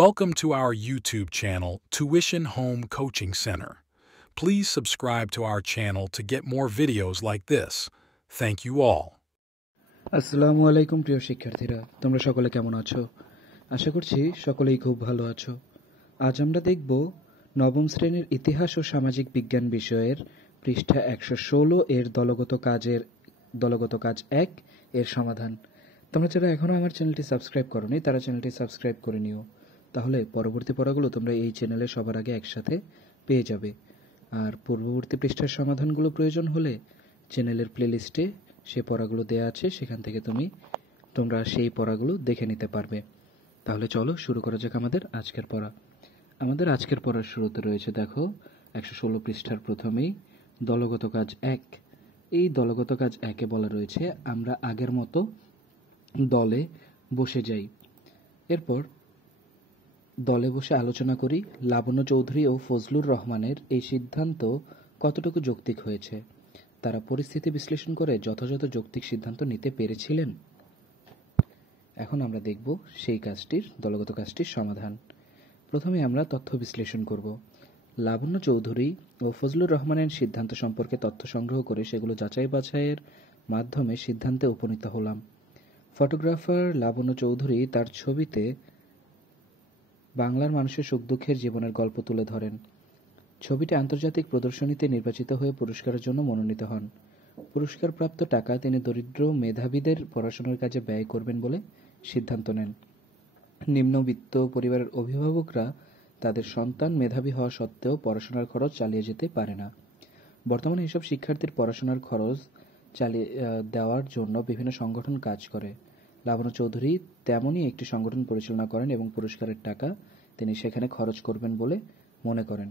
Welcome to our YouTube channel, Tuition Home Coaching Center. Please subscribe to our channel to get more videos like this. Thank you all. আসসালামু আলাইকুম প্রিয় শিক্ষার্থীরা, তোমরা সকলে কেমন আছো? আশা করছি সকলেই খুব ভালো আছো। আজ আমরা দেখব নবম শ্রেণীর ইতিহাস ও সামাজিক বিজ্ঞান বিষয়ের পৃষ্ঠা 116 এর দলগত কাজ 1 এর সমাধান। তোমরা যারা এখনো আমার চ্যানেলটি সাবস্ক্রাইব করোনি তারা চ্যানেলটি সাবস্ক্রাইব করে নিও, তাহলে পরবর্তী পড়াগুলো তোমরা এই চ্যানেলে সবার আগে একসাথে পেয়ে যাবে। আর পূর্ববর্তী পৃষ্ঠার সমাধানগুলো প্রয়োজন হলে চ্যানেলের প্লেলিস্টে সেই পড়াগুলো দেওয়া আছে, সেখান থেকে তোমরা সেই পড়াগুলো দেখে নিতে পারবে। তাহলে চলো শুরু করা যাক আমাদের আজকের পড়া। আমাদের আজকের পড়ার শুরুতে রয়েছে, দেখো 116 পৃষ্ঠার প্রথমেই দলগত কাজ 1। এই দলগত কাজ 1-এ বলা রয়েছে আমরা আগের মতো দলে বসে যাই। এরপর দলে বসে আলোচনা করি লাবণ্য চৌধুরী ও ফজলুর রহমানের এই সিদ্ধান্ত কতটুকু যৌক্তিক হয়েছে। তারা পরিস্থিতি বিশ্লেষণ করে যথাযথ যৌক্তিক সিদ্ধান্ত নিতে পেরেছিলেন। এখন আমরা দেখব সেই দলগত কাজটির সমাধান। প্রথমে আমরা তথ্য বিশ্লেষণ করব। লাবণ্য চৌধুরী ও ফজলুর রহমানের সিদ্ধান্ত সম্পর্কে তথ্য সংগ্রহ করে সেগুলো যাচাই বাছাইয়ের মাধ্যমে সিদ্ধান্তে উপনীত হলাম। ফটোগ্রাফার লাবণ্য চৌধুরী তার ছবিতে বাংলার মানুষের সুখ দুঃখের জীবনের গল্প তুলে ধরেন। ছবিটি আন্তর্জাতিক প্রদর্শনীতে নির্বাচিত হয়ে পুরস্কারের জন্য মনোনীত হন। পুরস্কারপ্রাপ্ত টাকা তিনি দরিদ্র মেধাবীদের পড়াশোনার কাজে ব্যয় করবেন বলে সিদ্ধান্ত নেন। নিম্নবিত্ত পরিবারের অভিভাবকরা তাদের সন্তান মেধাবী হওয়া সত্ত্বেও পড়াশোনার খরচ চালিয়ে যেতে পারে না। বর্তমানে এসব শিক্ষার্থীর পড়াশোনার খরচ চালিয়ে দেওয়ার জন্য বিভিন্ন সংগঠন কাজ করে। লাবণ্য চৌধুরী তেমনই একটি সংগঠন পরিচালনা করেন এবং পুরস্কারের টাকা তিনি সেখানে খরচ করবেন বলে মনে করেন।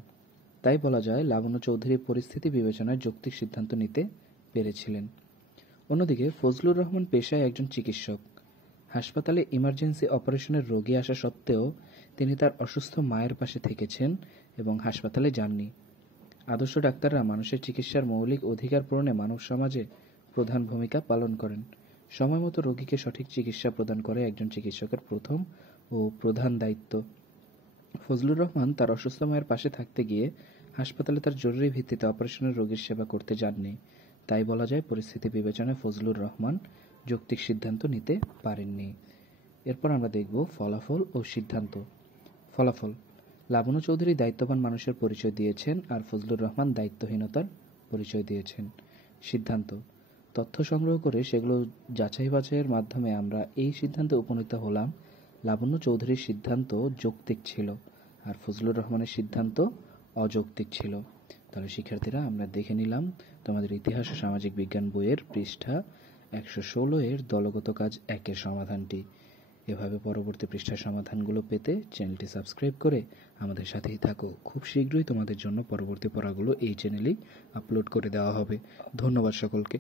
তাই বলা যায় লাবণ্য চৌধুরী পরিস্থিতি বিবেচনায় যৌক্তিক সিদ্ধান্ত নিতে পেরেছিলেন। অন্যদিকে ফজলুর রহমান পেশায় একজন চিকিৎসক। হাসপাতালে ইমার্জেন্সি অপারেশনের রোগী আসা সত্ত্বেও তিনি তার অসুস্থ মায়ের পাশে থেকেছেন এবং হাসপাতালে যাননি। আদর্শ ডাক্তাররা মানুষের চিকিৎসার মৌলিক অধিকার পূরণে মানব সমাজে প্রধান ভূমিকা পালন করেন। সময়মতো রোগীকে সঠিক চিকিৎসা প্রদান করে একজন চিকিৎসকের প্রথম ও প্রধান দায়িত্ব। ফজলুর রহমান তার অসুস্থ মায়ের পাশে থাকতে গিয়ে হাসপাতালে তার জরুরি ভিত্তিতে অপারেশনের রোগীর সেবা করতে যাননি। তাই বলা যায় পরিস্থিতি বিবেচনায় ফজলুর রহমান যৌক্তিক সিদ্ধান্ত নিতে পারেননি। এরপর আমরা দেখব ফলাফল ও সিদ্ধান্ত। ফলাফল: লাবণ্য চৌধুরী দায়িত্ববান মানুষের পরিচয় দিয়েছেন আর ফজলুর রহমান দায়িত্বহীনতার পরিচয় দিয়েছেন। সিদ্ধান্ত: তথ্য সংগ্রহ করে সেগুলো যাচাই বাছাইয়ের মাধ্যমে আমরা এই সিদ্ধান্তে উপনীত হলাম লাবণ্য চৌধুরীর সিদ্ধান্ত যৌক্তিক ছিল আর ফজলুর রহমানের সিদ্ধান্ত অযৌক্তিক ছিল। তাহলে শিক্ষার্থীরা, আমরা দেখে নিলাম তোমাদের ইতিহাস ও সামাজিক বিজ্ঞান বইয়ের পৃষ্ঠা 116 এর দলগত কাজ 1-এর সমাধানটি। এভাবে পরবর্তী পৃষ্ঠার সমাধানগুলো পেতে চ্যানেলটি সাবস্ক্রাইব করে আমাদের সাথেই থাকো। খুব শীঘ্রই তোমাদের জন্য পরবর্তী পড়াগুলো এই চ্যানেলেই আপলোড করে দেওয়া হবে। ধন্যবাদ সকলকে।